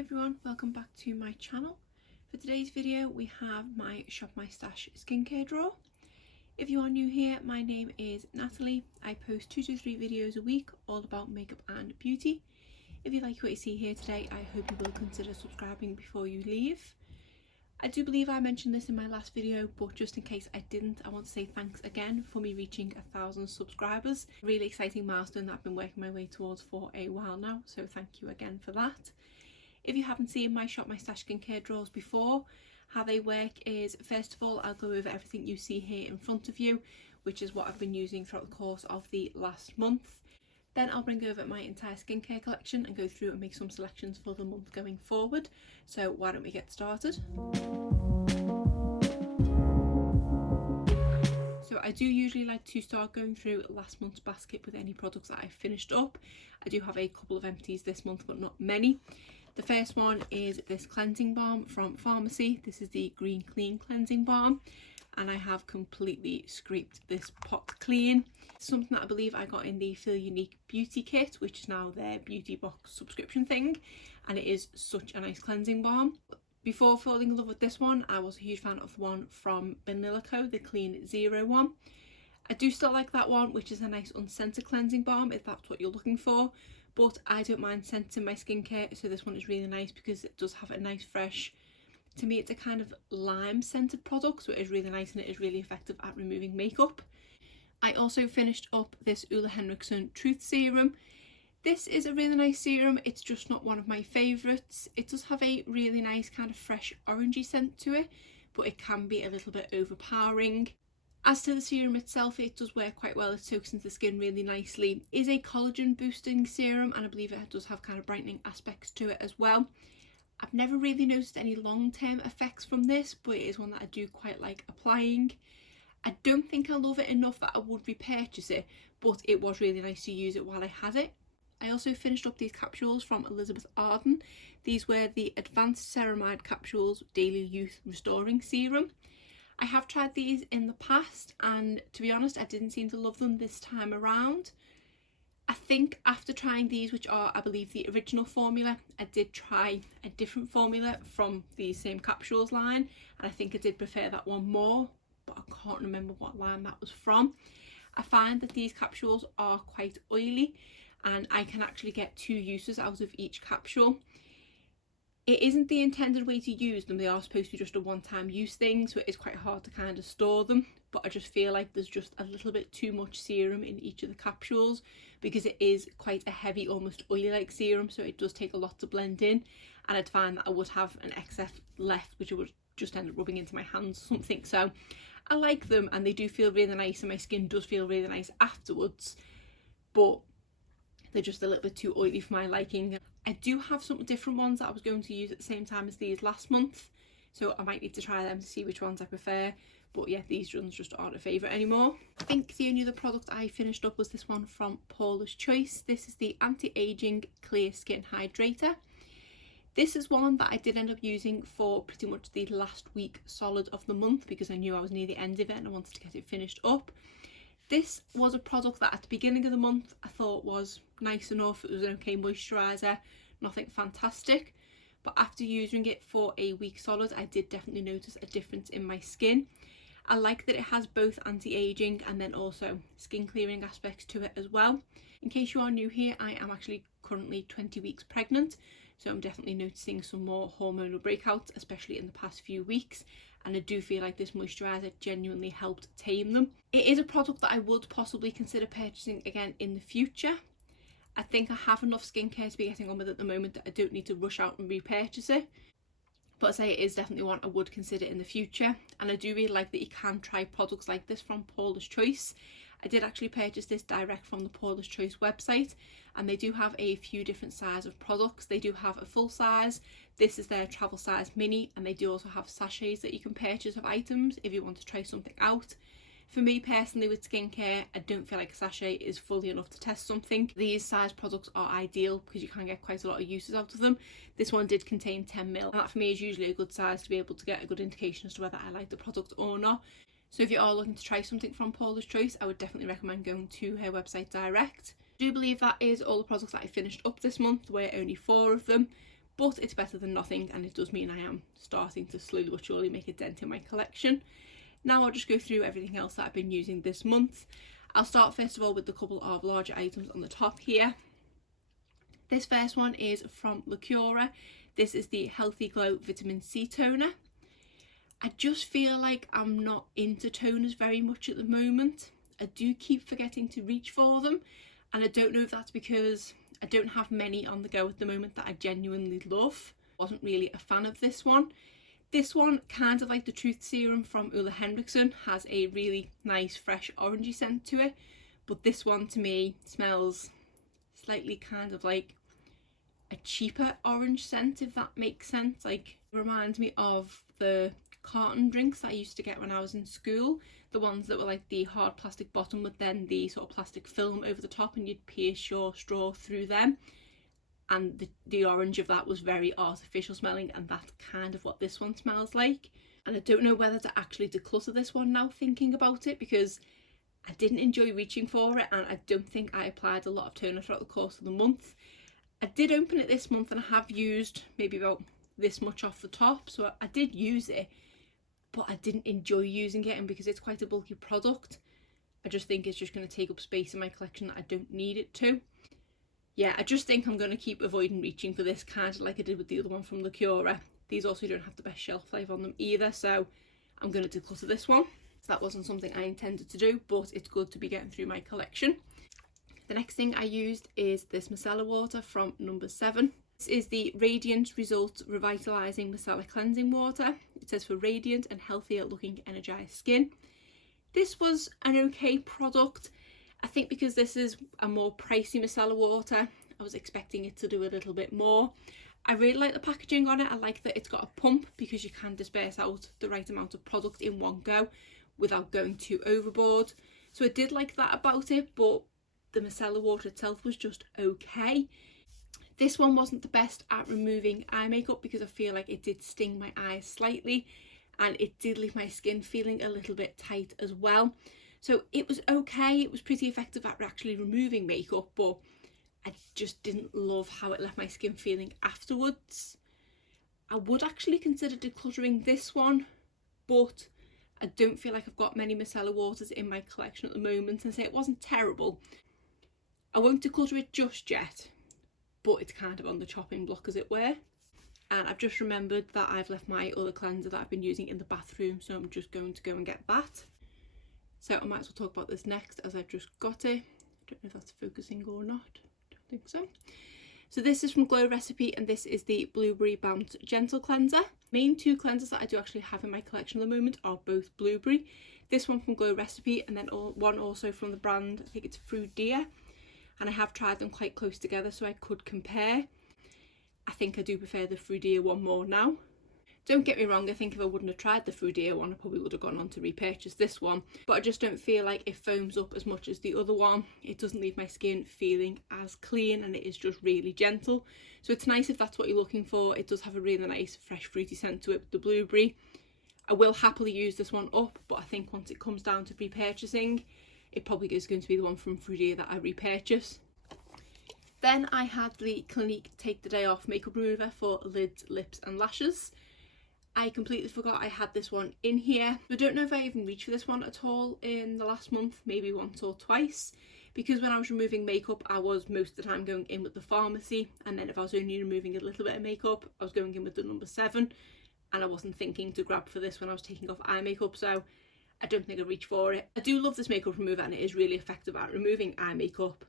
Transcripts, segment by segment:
everyone, welcome back to my channel. For today's video we have my Shop My Stash skincare drawer. If you are new here, my name is Natalie. I post 2 to 3 videos a week all about makeup and beauty. If you like what you see here today, I hope you will consider subscribing before you leave. I do believe I mentioned this in my last video, but just in case I didn't, I want to say thanks again for me reaching 1,000 subscribers. Really exciting milestone that I've been working my way towards for a while now, so thank you again for that. If you haven't seen my Shop My Stash skincare drawers before, how they work is, first of all, I'll go over everything you see here in front of you, which is what I've been using throughout the course of the last month. Then I'll bring over my entire skincare collection and go through and make some selections for the month going forward. So why don't we get started? So I do usually like to start going through last month's basket with any products that I've finished up. I do have a couple of empties this month, but not many. The first one is this cleansing balm from Pharmacy. This is the Green Clean Cleansing Balm, and I have completely scraped this pot clean. It's something that I believe I got in the Feel Unique Beauty Kit, which is now their beauty box subscription thing, and it is such a nice cleansing balm. Before falling in love with this one, I was a huge fan of one from Vanilla Co, the Clean Zero one. I do still like that one, which is a nice unscented cleansing balm if that's what you're looking for, but I don't mind scenting my skincare, so this one is really nice because it does have a nice fresh, to me it's a kind of lime scented product, so it is really nice and it is really effective at removing makeup. I also finished up this Henriksen Truth Serum. This is a really nice serum, it's just not one of my favourites. It does have a really nice kind of fresh orangey scent to it, but it can be a little bit overpowering. As to the serum itself, it does work quite well, it soaks into the skin really nicely. It is a collagen boosting serum, and I believe it does have kind of brightening aspects to it as well. I've never really noticed any long-term effects from this, but it is one that I do quite like applying. I don't think I love it enough that I would repurchase it, but it was really nice to use it while I had it. I also finished up these capsules from Elizabeth Arden. These were the Advanced Ceramide Capsules Daily Youth Restoring Serum. I have tried these in the past, and to be honest, I didn't seem to love them this time around. I think after trying these, which are, I believe, the original formula, I did try a different formula from the same capsules line, and I think I did prefer that one more, but I can't remember what line that was from. I find that these capsules are quite oily, and I can actually get 2 uses out of each capsule. It isn't the intended way to use them, they are supposed to be just a one-time use thing, so it is quite hard to kind of store them, but I just feel like there's just a little bit too much serum in each of the capsules because it is quite a heavy, almost oily-like serum, so it does take a lot to blend in, and I'd find that I would have an excess left which I would just end up rubbing into my hands or something. So I like them and they do feel really nice and my skin does feel really nice afterwards, but they're just a little bit too oily for my liking. I do have some different ones that I was going to use at the same time as these last month, so I might need to try them to see which ones I prefer, but yeah, these ones just aren't a favourite anymore. I think the only other product I finished up was this one from Paula's Choice. This is the Anti-Aging Clear Skin Hydrator. This is one that I did end up using for pretty much the last week solid of the month because I knew I was near the end of it and I wanted to get it finished up. This was a product that at the beginning of the month I thought was nice enough, it was an okay moisturiser, nothing fantastic, but after using it for a week solid I did definitely notice a difference in my skin. I like that it has both anti-aging and then also skin clearing aspects to it as well. In case you are new here, I am actually currently 20 weeks pregnant, so I'm definitely noticing some more hormonal breakouts, especially in the past few weeks, and I do feel like this moisturiser genuinely helped tame them. It is a product that I would possibly consider purchasing again in the future. I think I have enough skincare to be getting on with at the moment that I don't need to rush out and repurchase it, but I say it is definitely one I would consider in the future, and I do really like that you can try products like this from Paula's Choice. I did actually purchase this direct from the Paula's Choice website, and they do have a few different sizes of products. They do have a full size, this is their travel size mini, and they do also have sachets that you can purchase of items if you want to try something out. For me personally with skincare, I don't feel like a sachet is fully enough to test something. These size products are ideal because you can get quite a lot of uses out of them. This one did contain 10ml, and that for me is usually a good size to be able to get a good indication as to whether I like the product or not. So if you are looking to try something from Paula's Choice, I would definitely recommend going to her website direct. I do believe that is all the products that I finished up this month. There were only 4 of them, but it's better than nothing, and it does mean I am starting to slowly but surely make a dent in my collection. Now I'll just go through everything else that I've been using this month. I'll start first of all with the couple of larger items on the top here. This first one is from Lacura. This is the Healthy Glow Vitamin C Toner. I just feel like I'm not into toners very much at the moment. I do keep forgetting to reach for them, and I don't know if that's because I don't have many on the go at the moment that I genuinely love. Wasn't really a fan of this one. This one, kind of like the Truth Serum from Henriksen, has a really nice fresh orangey scent to it, but this one to me smells slightly kind of like a cheaper orange scent, if that makes sense. Like, it reminds me of the carton drinks that I used to get when I was in school, the ones that were like the hard plastic bottom with then the sort of plastic film over the top, and you'd pierce your straw through them, and the orange of that was very artificial smelling, and that's kind of what this one smells like. And I don't know whether to actually declutter this one now thinking about it, because I didn't enjoy reaching for it, and I don't think I applied a lot of toner throughout the course of the month. I did open it this month and I have used maybe about this much off the top, so I did use it, but I didn't enjoy using it, and because it's quite a bulky product, I just think it's just going to take up space in my collection that I don't need it to. Yeah, I just think I'm going to keep avoiding reaching for this, kind of like I did with the other one from Lacura. These also don't have the best shelf life on them either, so I'm going to declutter this one. So that wasn't something I intended to do, but it's good to be getting through my collection. The next thing I used is this Micellar Water from number 7. This is the Radiant Results Revitalizing Micellar Cleansing Water. It says for radiant and healthier looking energized skin. This was an okay product. I think because this is a more pricey micellar water, I was expecting it to do a little bit more. I really like the packaging on it. I like that it's got a pump because you can disperse out the right amount of product in one go without going too overboard. So I did like that about it, but the micellar water itself was just okay. This one wasn't the best at removing eye makeup because I feel like it did sting my eyes slightly, and it did leave my skin feeling a little bit tight as well. So it was okay, it was pretty effective at actually removing makeup, but I just didn't love how it left my skin feeling afterwards. I would actually consider decluttering this one, but I don't feel like I've got many micellar waters in my collection at the moment, and say it wasn't terrible. I won't declutter it just yet, but it's kind of on the chopping block as it were. And I've just remembered that I've left my other cleanser that I've been using in the bathroom, so I'm just going to go and get that. So I might as well talk about this next as I've just got it. I don't know if that's focusing or not. Don't think so. So this is from Glow Recipe, and this is the Blueberry Bounce Gentle Cleanser. Main two cleansers that I do actually have in my collection at the moment are both blueberry. This one from Glow Recipe, and then one also from the brand, I think it's Fruit Deer. And I have tried them quite close together so I could compare. I think I do prefer the Fruit Deer one more now. Don't get me wrong, I think if I wouldn't have tried the Fruit Deer one, I probably would have gone on to repurchase this one. But I just don't feel like it foams up as much as the other one. It doesn't leave my skin feeling as clean, and it is just really gentle. So it's nice if that's what you're looking for. It does have a really nice fresh fruity scent to it with the blueberry. I will happily use this one up, but I think once it comes down to repurchasing, it probably is going to be the one from Fruit Deer that I repurchase. Then I had the Clinique Take the Day Off Makeup Remover for lids, lips and lashes. I completely forgot I had this one in here. I don't know if I even reached for this one at all in the last month, maybe once or twice, because when I was removing makeup I was most of the time going in with the Pharmacy, and then if I was only removing a little bit of makeup I was going in with the number 7, and I wasn't thinking to grab for this when I was taking off eye makeup, so I don't think I reached for it. I do love this makeup remover and it is really effective at removing eye makeup,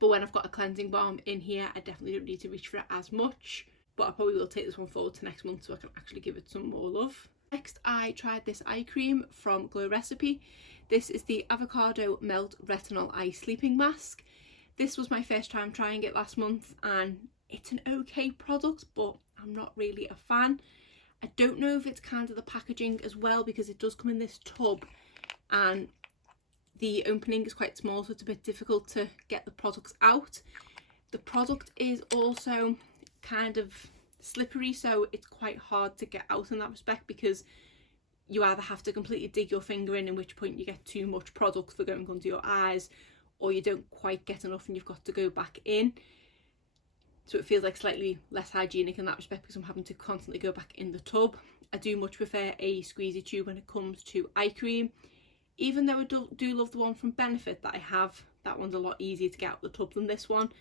but when I've got a cleansing balm in here I definitely don't need to reach for it as much. But I probably will take this one forward to next month so I can actually give it some more love. Next I tried this eye cream from Glow Recipe. This is the Avocado Melt Retinol Eye Sleeping Mask. This was my first time trying it last month, and it's an okay product, but I'm not really a fan. I don't know if it's kind of the packaging as well, because it does come in this tub and the opening is quite small, so it's a bit difficult to get the products out. The product is also kind of slippery, so it's quite hard to get out in that respect, because you either have to completely dig your finger in which point you get too much product for going under your eyes, or you don't quite get enough and you've got to go back in. so it feels like slightly less hygienic in that respect because I'm having to constantly go back in the tub. I do much prefer a squeezy tube when it comes to eye cream, even though I do love the one from Benefit that I have. That one's a lot easier to get out of the tub than this one,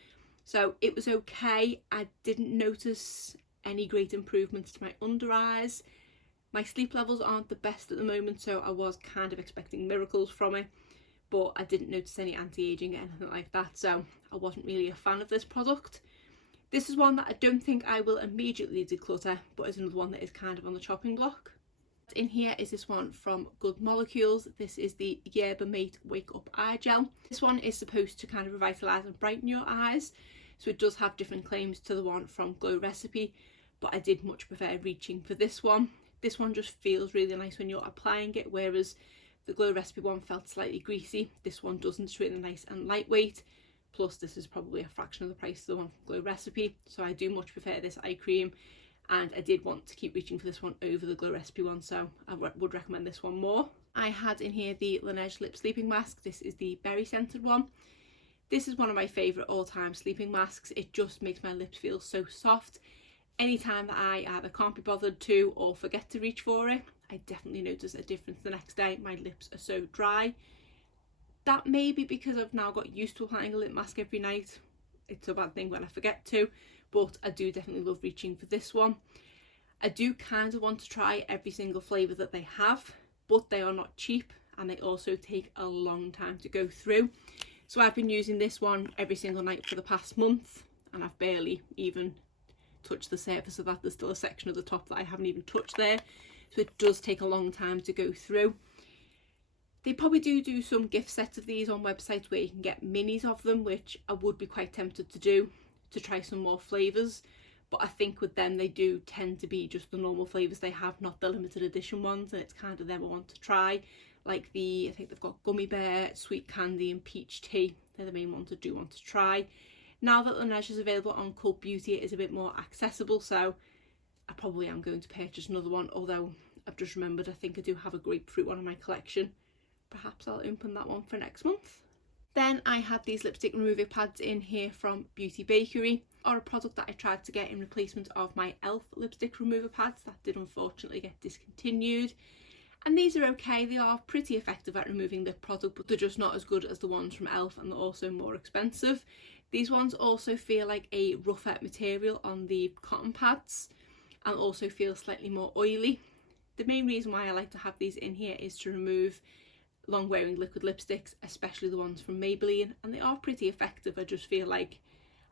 so it was okay. I didn't notice any great improvements to my under eyes. My sleep levels aren't the best at the moment, so I was kind of expecting miracles from it, but I didn't notice any anti-aging or anything like that, so I wasn't really a fan of this product. This is one that I don't think I will immediately declutter, but is another one that is kind of on the chopping block. In here is this one from Good Molecules. This is the Yerba Mate Wake Up Eye Gel. This one is supposed to kind of revitalise and brighten your eyes, so it does have different claims to the one from Glow Recipe, but I did much prefer reaching for this one. This one just feels really nice when you're applying it, whereas the Glow Recipe one felt slightly greasy. This one doesn't, it's really nice and lightweight. Plus this is probably a fraction of the price of the one from Glow Recipe, so I do much prefer this eye cream, and I did want to keep reaching for this one over the Glow Recipe one, so I would recommend this one more. I had in here the Laneige Lip Sleeping Mask. This is the berry scented one. This is one of my favourite all-time sleeping masks. It just makes my lips feel so soft. Anytime that I either can't be bothered to or forget to reach for it, I definitely notice a difference the next day. My lips are so dry. That may be because I've now got used to applying a lip mask every night. It's a bad thing when I forget to, but I do definitely love reaching for this one. I do kind of want to try every single flavour that they have, but they are not cheap and they also take a long time to go through. So I've been using this one every single night for the past month, and I've barely even touched the surface of that. There's still a section of the top that I haven't even touched there, so it does take a long time to go through. They probably do some gift sets of these on websites where you can get minis of them, which I would be quite tempted to do, to try some more flavours, but I think with them they do tend to be just the normal flavours they have, not the limited edition ones, and it's kind of them I want to try. Like I think they've got gummy bear, sweet candy and peach tea. They're the main ones I do want to try. Now that Laneige is available on Cult Beauty, it is a bit more accessible, so I probably am going to purchase another one, although I've just remembered I think I do have a grapefruit one in my collection. Perhaps I'll open that one for next month. Then I had these lipstick remover pads in here from Beauty Bakery, or a product that I tried to get in replacement of my e.l.f. lipstick remover pads that did unfortunately get discontinued. And these are okay, they are pretty effective at removing lip product, but they're just not as good as the ones from e.l.f. and they're also more expensive. These ones also feel like a rougher material on the cotton pads and also feel slightly more oily. The main reason why I like to have these in here is to remove long wearing liquid lipsticks, especially the ones from Maybelline, and they are pretty effective. I just feel like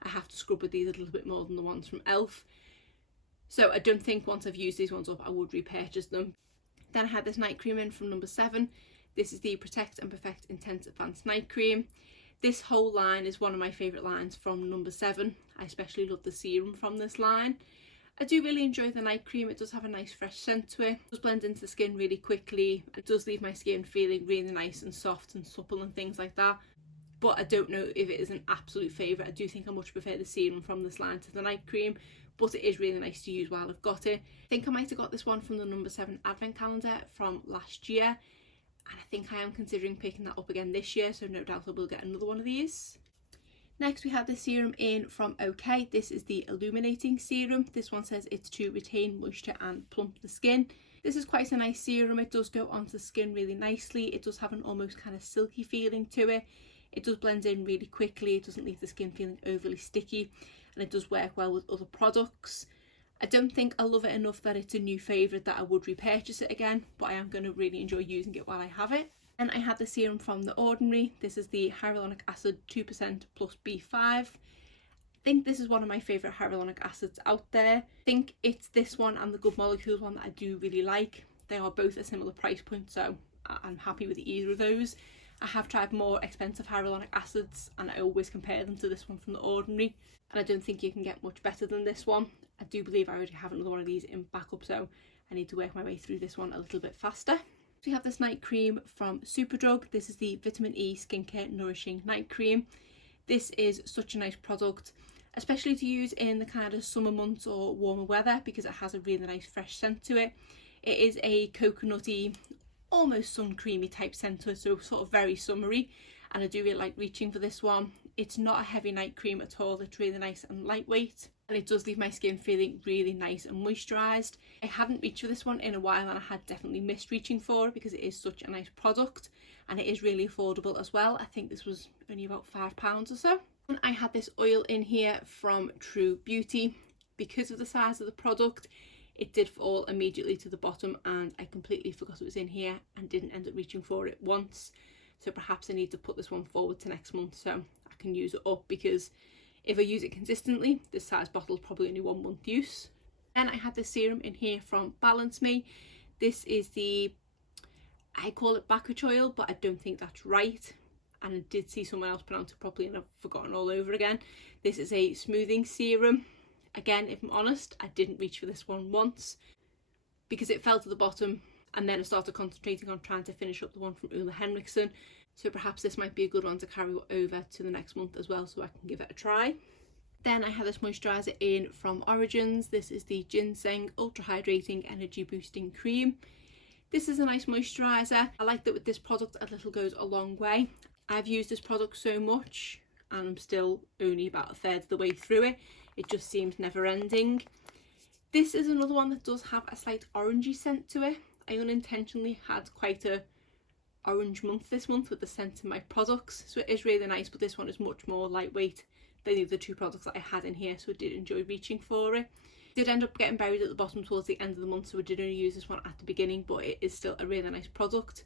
I have to scrub with these a little bit more than the ones from e.l.f. So I don't think once I've used these ones up I would repurchase them. Then I had this night cream in from number 7. This is the Protect and Perfect Intense Advanced Night Cream. This whole line is one of my favourite lines from number 7. I especially love the serum from this line. I do really enjoy the night cream. It does have a nice fresh scent to it. It does blend into the skin really quickly. It does leave my skin feeling really nice and soft and supple and things like that. But I don't know if it is an absolute favourite. I do think I much prefer the serum from this line to the night cream, but it is really nice to use while I've got it. I think I might have got this one from the number 7 advent calendar from last year, and I think I am considering picking that up again this year, so no doubt I will get another one of these. Next we have the serum in from OK. This is the Illuminating Serum. This one says it's to retain moisture and plump the skin. This is quite a nice serum. It does go onto the skin really nicely. It does have an almost kind of silky feeling to it. It does blend in really quickly. It doesn't leave the skin feeling overly sticky, and it does work well with other products. I don't think I love it enough that it's a new favourite that I would repurchase it again, but I am going to really enjoy using it while I have it. And I had the serum from The Ordinary. This is the Hyaluronic Acid 2% plus B5. I think this is one of my favourite hyaluronic acids out there. I think it's this one and the Good Molecules one that I do really like. They are both a similar price point, so I'm happy with either of those. I have tried more expensive hyaluronic acids and I always compare them to this one from The Ordinary, and I don't think you can get much better than this one. I do believe I already have another one of these in backup, so I need to work my way through this one a little bit faster. We have this night cream from Superdrug. This is the Vitamin E Skincare Nourishing Night Cream. This is such a nice product, especially to use in the kind of summer months or warmer weather, because it has a really nice fresh scent to it. It is a coconutty, almost sun creamy type scent to it, so sort of very summery, and I do really like reaching for this one. It's not a heavy night cream at all. It's really nice and lightweight, and it does leave my skin feeling really nice and moisturised. I hadn't reached for this one in a while, and I had definitely missed reaching for it because it is such a nice product and it is really affordable as well. I think this was only about £5 or so. And I had this oil in here from True Beauty. Because of the size of the product, it did fall immediately to the bottom, and I completely forgot it was in here and didn't end up reaching for it once. So perhaps I need to put this one forward to next month so I can use it up, because if I use it consistently, this size bottle is probably only 1 month use. Then I had this serum in here from Balance Me. This is the, I call it Backwitch oil, but I don't think that's right. And I did see someone else pronounce it properly and I've forgotten all over again. This is a smoothing serum. Again, if I'm honest, I didn't reach for this one once because it fell to the bottom, and then I started concentrating on trying to finish up the one from Henriksen. So perhaps this might be a good one to carry over to the next month as well, so I can give it a try. Then I had this moisturiser in from Origins. This is the Ginseng Ultra Hydrating Energy Boosting Cream. This is a nice moisturiser. I like that with this product a little goes a long way. I've used this product so much and I'm still only about a third of the way through it. It just seems never ending. This is another one that does have a slight orangey scent to it. I unintentionally had quite a orange month this month with the scent of my products, so it is really nice, but this one is much more lightweight than the other two products that I had in here, so I did enjoy reaching for it. Did end up getting buried at the bottom towards the end of the month, so I did only use this one at the beginning, but it is still a really nice product.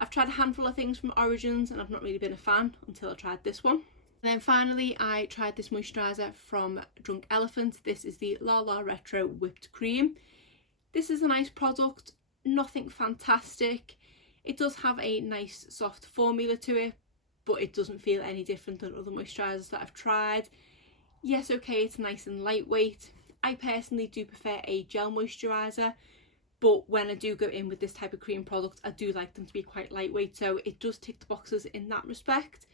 I've tried a handful of things from Origins and I've not really been a fan until I tried this one. And then finally I tried this moisturiser from Drunk Elephant. This is the La La Retro Whipped Cream. This is a nice product, nothing fantastic. It does have a nice soft formula to it, but it doesn't feel any different than other moisturisers that I've tried. Yes, okay, it's nice and lightweight. I personally do prefer a gel moisturiser, but when I do go in with this type of cream product, I do like them to be quite lightweight, so it does tick the boxes in that respect,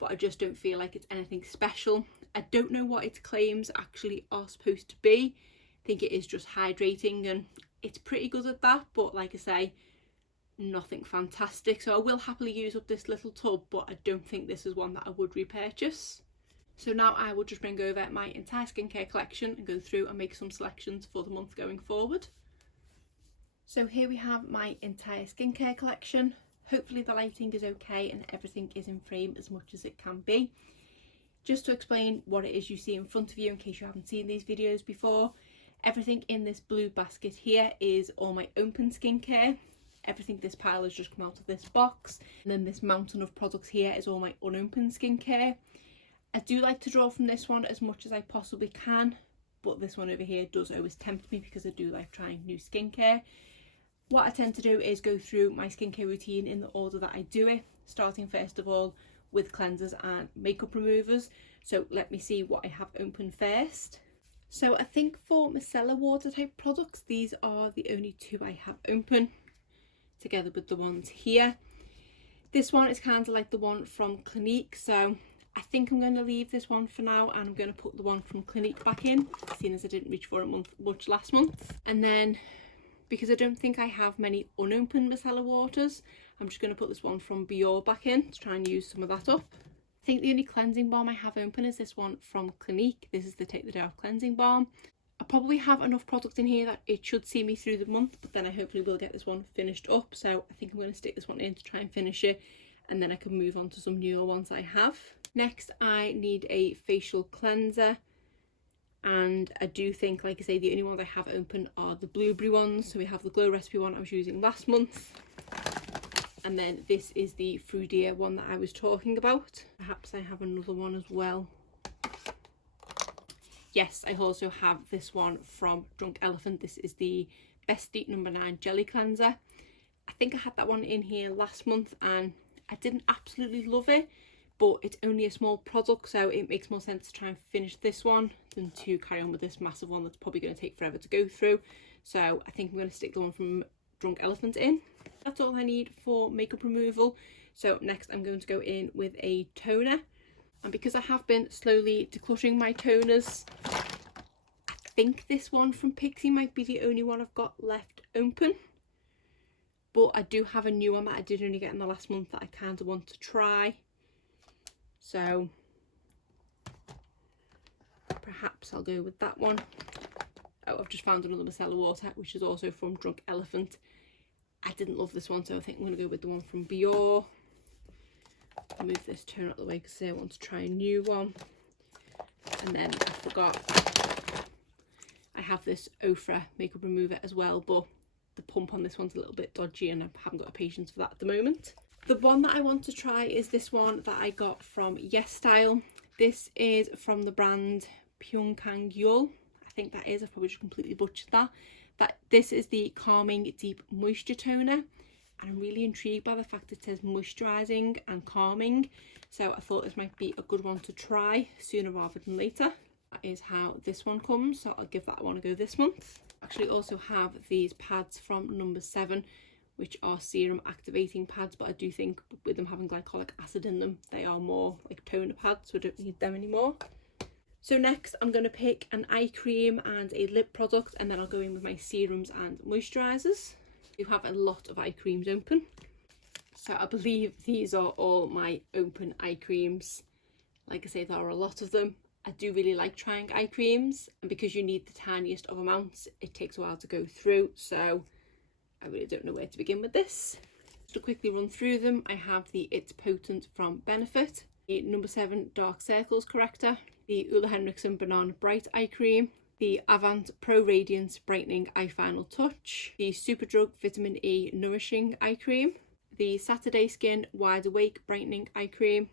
but I just don't feel like it's anything special. I don't know what its claims actually are supposed to be. I think it is just hydrating, and it's pretty good at that, but like I say, nothing fantastic. So I will happily use up this little tub, but I don't think this is one that I would repurchase. So now I will just bring over my entire skincare collection and go through and make some selections for the month going forward. So here we have my entire skincare collection. Hopefully the lighting is okay and everything is in frame as much as it can be. Just to explain what it is you see in front of you in case you haven't seen these videos before, everything in this blue basket here is all my open skincare. Everything this pile has just come out of this box, and then this mountain of products here is all my unopened skincare. I do like to draw from this one as much as I possibly can, but this one over here does always tempt me because I do like trying new skincare. What I tend to do is go through my skincare routine in the order that I do it, starting first of all with cleansers and makeup removers. So let me see what I have open first. So I think for micellar water type products, these are the only two I have open, together with the ones here. This one is kind of like the one from Clinique, so I think I'm going to leave this one for now, and I'm going to put the one from Clinique back in, seeing as I didn't reach for it much last month. And then, because I don't think I have many unopened micellar waters, I'm just going to put this one from Biore back in to try and use some of that up. I think the only cleansing balm I have open is this one from Clinique. This is the Take the Day Off Cleansing Balm. I probably have enough product in here that it should see me through the month, but then I hopefully will get this one finished up. So I think I'm going to stick this one in to try and finish it, and then I can move on to some newer ones I have. Next, I need a facial cleanser, and I do think, like I say, the only ones I have open are the blueberry ones. So we have the Glow Recipe one I was using last month, and then this is the Fruidia one that I was talking about. Perhaps I have another one as well. Yes, I also have this one from Drunk Elephant. This is the Bestie No. 9 Jelly Cleanser. I think I had that one in here last month and I didn't absolutely love it, but it's only a small product, so it makes more sense to try and finish this one than to carry on with this massive one that's probably going to take forever to go through. So I think I'm going to stick the one from Drunk Elephant in. That's all I need for makeup removal. So next I'm going to go in with a toner. And because I have been slowly decluttering my toners, I think this one from Pixi might be the only one I've got left open. But I do have a new one that I did only get in the last month that I kind of want to try. So perhaps I'll go with that one. Oh, I've just found another Micellar Water, which is also from Drunk Elephant. I didn't love this one, so I think I'm going to go with the one from Biore. I'll move this turn out the way because I want to try a new one. And then I forgot, I have this Ofra makeup remover as well, but the pump on this one's a little bit dodgy and I haven't got the patience for that at the moment. The one that I want to try is this one that I got from Yes Style. This is from the brand Pyeongkang Yul. I think that is, I've probably just completely butchered that. This is the Calming Deep Moisture Toner. And I'm really intrigued by the fact it says moisturising and calming. So I thought this might be a good one to try sooner rather than later. That is how this one comes. So I'll give that one a go this month. I actually also have these pads from number 7, which are serum activating pads. But I do think with them having glycolic acid in them, they are more like toner pads. So I don't need them anymore. So next I'm going to pick an eye cream and a lip product. And then I'll go in with my serums and moisturisers. I do have a lot of eye creams open, so I believe these are all my open eye creams. Like I say, there are a lot of them. I do really like trying eye creams, and because you need the tiniest of amounts, it takes a while to go through, so I really don't know where to begin with this. Just to quickly run through them, I have the It's Potent from Benefit, the number 7 Dark Circles Corrector, the Henriksen Banana Bright Eye Cream, the Avant Pro Radiance Brightening Eye Final Touch, the Superdrug Vitamin E Nourishing Eye Cream, the Saturday Skin Wide Awake Brightening Eye Cream,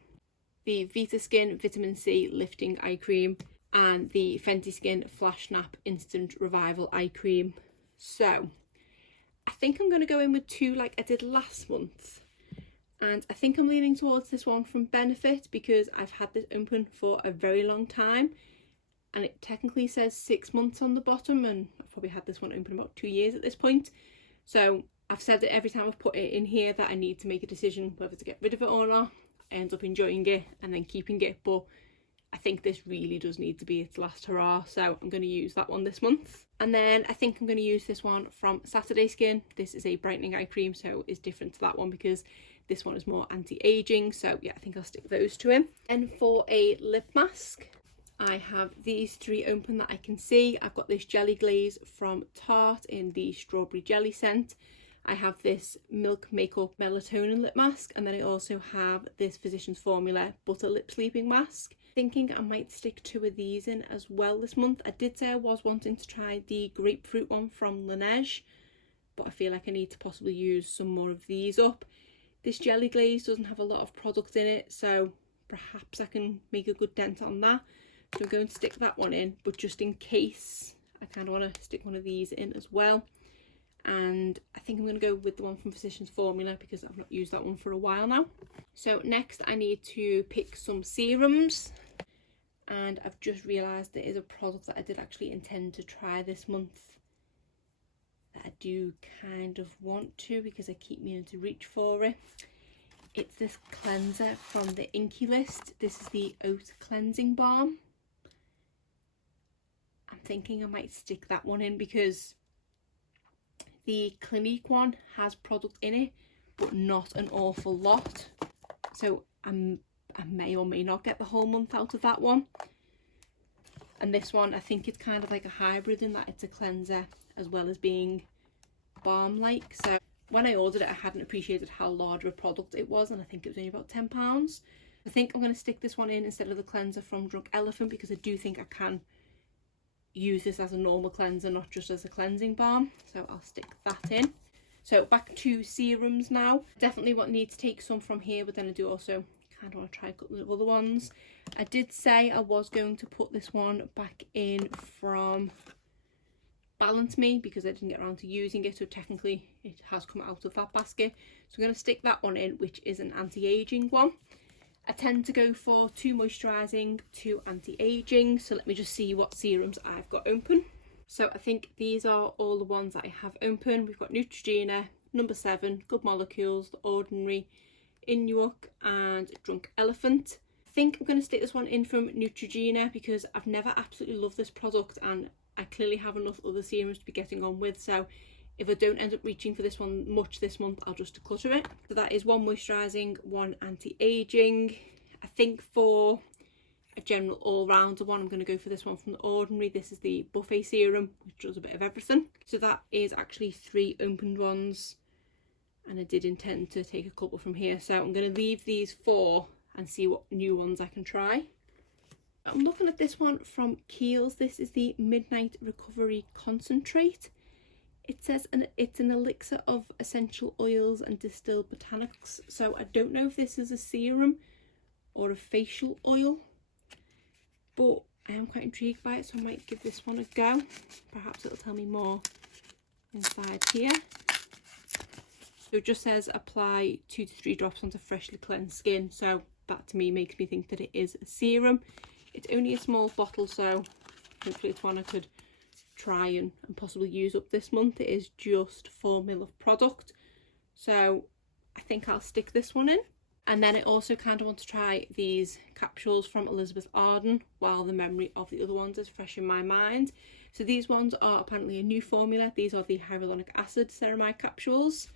the Vita Skin Vitamin C Lifting Eye Cream, and the Fenty Skin Flash Snap Instant Revival Eye Cream. So I think I'm going to go in with 2 like I did last month. And I think I'm leaning towards this one from Benefit because I've had this open for a very long time. And it technically says 6 months on the bottom, and I've probably had this one open about 2 years at this point. So I've said that every time I've put it in here that I need to make a decision whether to get rid of it or not. I end up enjoying it and then keeping it, but I think this really does need to be its last hurrah, so I'm going to use that one this month. And then I think I'm going to use this one from Saturday Skin. This is a brightening eye cream, so it's different to that one because this one is more anti-aging, so yeah, I think I'll stick those to him. And for a lip mask, I have these 3 open that I can see. I've got this Jelly Glaze from Tarte in the Strawberry Jelly scent. I have this Milk Makeup Melatonin Lip Mask, and then I also have this Physicians Formula Butter Lip Sleeping Mask. Thinking I might stick 2 of these in as well this month. I did say I was wanting to try the grapefruit one from Laneige, but I feel like I need to possibly use some more of these up. This Jelly Glaze doesn't have a lot of product in it, so perhaps I can make a good dent on that. So I'm going to stick that one in, but just in case, I kind of want to stick one of these in as well. And I think I'm going to go with the one from Physicians Formula because I've not used that one for a while now. So next I need to pick some serums, and I've just realised there is a product that I did actually intend to try this month that I do kind of want to because I keep meaning to reach for it. It's this cleanser from the Inky List. This is the Oat Cleansing Balm. I'm thinking I might stick that one in because the Clinique one has product in it, but not an awful lot. So I may or may not get the whole month out of that one. And this one, I think it's kind of like a hybrid in that it's a cleanser as well as being balm-like. So when I ordered it, I hadn't appreciated how large a product it was, and I think it was only about £10. I think I'm going to stick this one in instead of the cleanser from Drunk Elephant because I do think I can use this as a normal cleanser, not just as a cleansing balm. So I'll stick that in. So back to serums now. Definitely need to take some from here, but then I do also kind of want to try a couple of other ones. I did say I was going to put this one back in from Balance Me because I didn't get around to using it, so technically it has come out of that basket. So I'm going to stick that one in, which is an anti-aging one. I tend to go for 2 moisturising, 2 anti-aging, so let me just see what serums I've got open. So I think these are all the ones that I have open. We've got Neutrogena, number 7, Good Molecules, The Ordinary, Inuuk and Drunk Elephant. I think I'm going to stick this one in from Neutrogena because I've never absolutely loved this product and I clearly have enough other serums to be getting on with, so if I don't end up reaching for this one much this month, I'll just declutter it. So that is 1 moisturising, 1 anti-aging. I think for a general all-rounder one, I'm going to go for this one from The Ordinary. This is the Buffet Serum, which does a bit of everything. So that is actually 3 opened ones, and I did intend to take a couple from here. So I'm going to leave these 4 and see what new ones I can try. I'm looking at this one from Kiehl's. This is the Midnight Recovery Concentrate. It says it's an elixir of essential oils and distilled botanics. So I don't know if this is a serum or a facial oil, but I am quite intrigued by it, so I might give this one a go. Perhaps it'll tell me more inside here. So it just says apply 2 to 3 drops onto freshly cleansed skin. So that to me makes me think that it is a serum. It's only a small bottle, so hopefully it's one I could try and possibly use up this month. It is just 4 ml of product, so I think I'll stick this one in. And then I also kind of want to try these capsules from Elizabeth Arden while the memory of the other ones is fresh in my mind. So these ones are apparently a new formula. These are the hyaluronic acid ceramide capsules,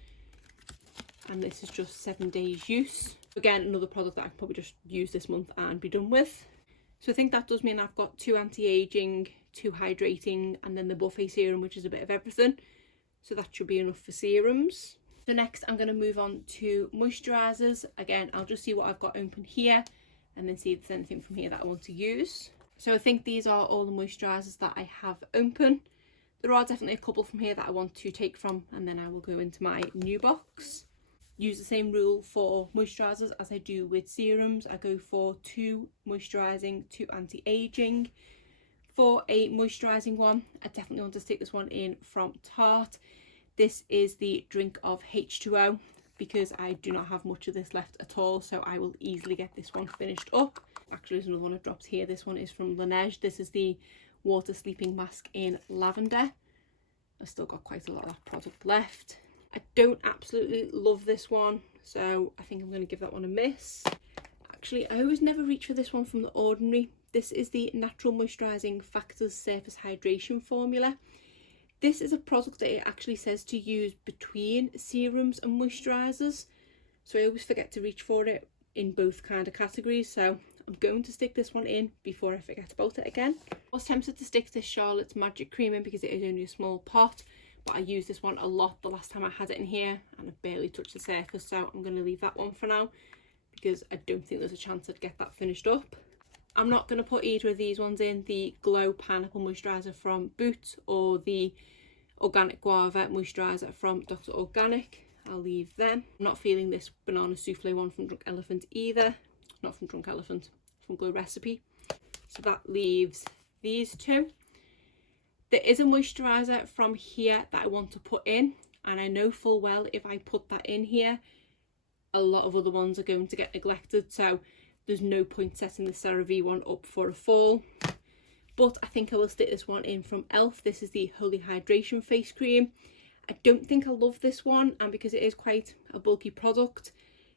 and this is just 7 days use. Again, another product that I can probably just use this month and be done with. So I think that does mean I've got 2 anti-aging, 2 hydrating, and then the Buffet Serum, which is a bit of everything. So that should be enough for serums. So next I'm going to move on to moisturizers. Again, I'll just see what I've got open here and then see if there's anything from here that I want to use. So I think these are all the moisturizers that I have open. There are definitely a couple from here that I want to take from, and then I will go into my new box. Use the same rule for moisturizers as I do with serums. I go for 2 moisturizing, 2 anti-aging. For a moisturizing one, I definitely want to stick this one in from Tarte. This is the Drink of H2O, because I do not have much of this left at all, so I will easily get this one finished up. Actually, there's another one I've dropped here. This one is from Laneige. This is the Water Sleeping Mask in Lavender. I've still got quite a lot of that product left. I don't absolutely love this one, so I think I'm going to give that one a miss. Actually, I always never reach for this one from The Ordinary. This is the Natural Moisturising Factors Surface Hydration Formula. This is a product that it actually says to use between serums and moisturisers, so I always forget to reach for it in both kind of categories, so I'm going to stick this one in before I forget about it again. I was tempted to stick this Charlotte's Magic Cream in because it is only a small pot, but I used this one a lot the last time I had it in here and I barely touched the surface, so I'm going to leave that one for now because I don't think there's a chance I'd get that finished up. I'm not going to put either of these ones in, the Glow Pineapple Moisturiser from Boots or the Organic Guava Moisturiser from Dr. Organic. I'll leave them. I'm not feeling this Banana Souffle one from Drunk Elephant either. Not from Drunk Elephant, from Glow Recipe. So that leaves these 2. There is a moisturiser from here that I want to put in, and I know full well if I put that in here, a lot of other ones are going to get neglected, so there's no point setting the CeraVe one up for a fall. But I think I will stick this one in from e.l.f. This is the Holy Hydration Face Cream. I don't think I love this one, and because it is quite a bulky product,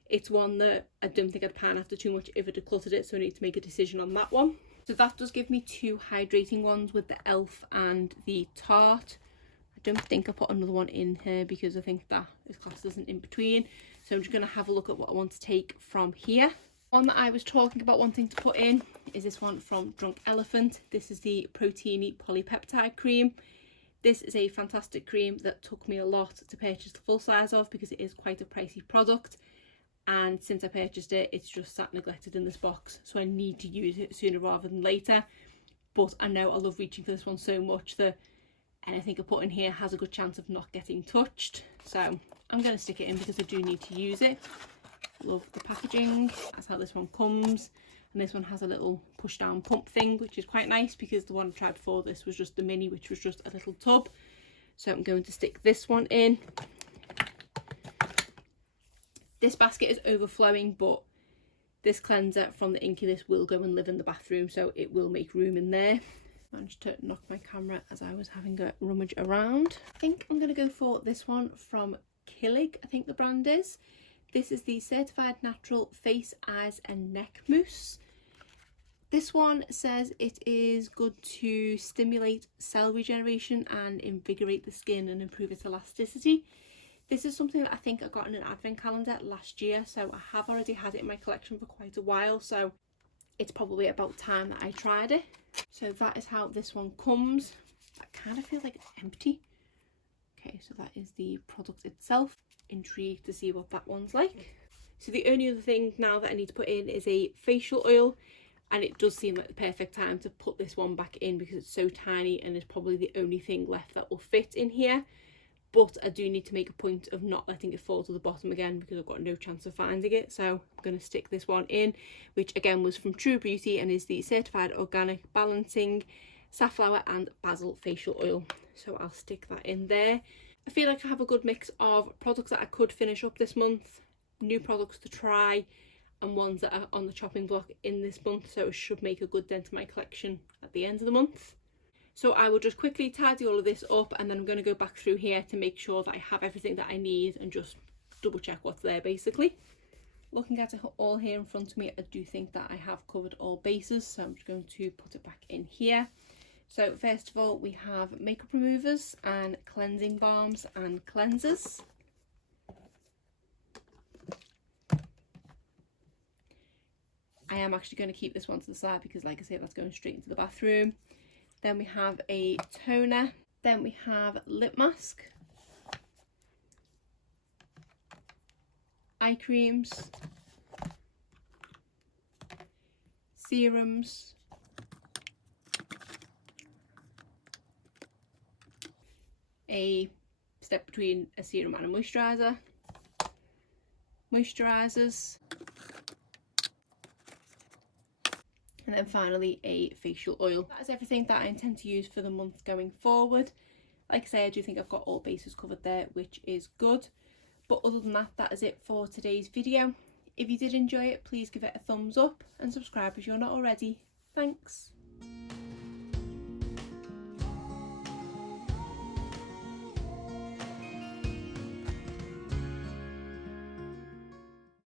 it's one that I don't think I'd pan after too much if I decluttered it, so I need to make a decision on that one. So that does give me 2 hydrating ones with the e.l.f. and the Tarte. I don't think I put another one in here because I think that is classed as an in-between. So I'm just going to have a look at what I want to take from here. One that I was talking about wanting to put in is this one from Drunk Elephant. This is the Proteiny Polypeptide Cream. This is a fantastic cream that took me a lot to purchase the full size of because it is quite a pricey product. And since I purchased it, it's just sat neglected in this box, so I need to use it sooner rather than later. But I know I love reaching for this one so much that anything I put in here has a good chance of not getting touched, so I'm going to stick it in because I do need to use it. Love the packaging. That's how this one comes, and this one has a little push down pump thing, which is quite nice because the one I tried before this was just the mini, which was just a little tub. So I'm going to stick this one in. This basket is overflowing, but this cleanser from the Inculus will go and live in the bathroom, so it will make room in there. Managed to knock my camera as I was having a rummage around. I think I'm going to go for this one from Killig, I think the brand is. This is the Certified Natural Face, Eyes and Neck Mousse. This one says it is good to stimulate cell regeneration and invigorate the skin and improve its elasticity. This is something that I think I got in an advent calendar last year, so I have already had it in my collection for quite a while, so it's probably about time that I tried it. So that is how this one comes. I kind of feel like it's empty. Okay, so that is the product itself. Intrigued to see what that one's like. So the only other thing now that I need to put in is a facial oil, and it does seem like the perfect time to put this one back in because it's so tiny and it's probably the only thing left that will fit in here. But I do need to make a point of not letting it fall to the bottom again because I've got no chance of finding it. So I'm going to stick this one in, which again was from True Beauty and is the Certified Organic Balancing Safflower and Basil Facial Oil. So I'll stick that in there. I feel like I have a good mix of products that I could finish up this month, new products to try, and ones that are on the chopping block in this month. So it should make a good dent in my collection at the end of the month. So I will just quickly tidy all of this up, and then I'm going to go back through here to make sure that I have everything that I need and just double check what's there basically. Looking at it all here in front of me, I do think that I have covered all bases, so I'm just going to put it back in here. So first of all, we have makeup removers and cleansing balms and cleansers. I am actually going to keep this one to the side because, like I say, that's going straight into the bathroom. Then we have a toner. Then we have lip mask, eye creams, serums, a step between a serum and a moisturiser, moisturizers, and then finally a facial oil. That is everything that I intend to use for the month going forward. Like I say, I do think I've got all bases covered there, which is good. But other than that, that is it for today's video. If you did enjoy it, please give it a thumbs up and subscribe if you're not already. Thanks.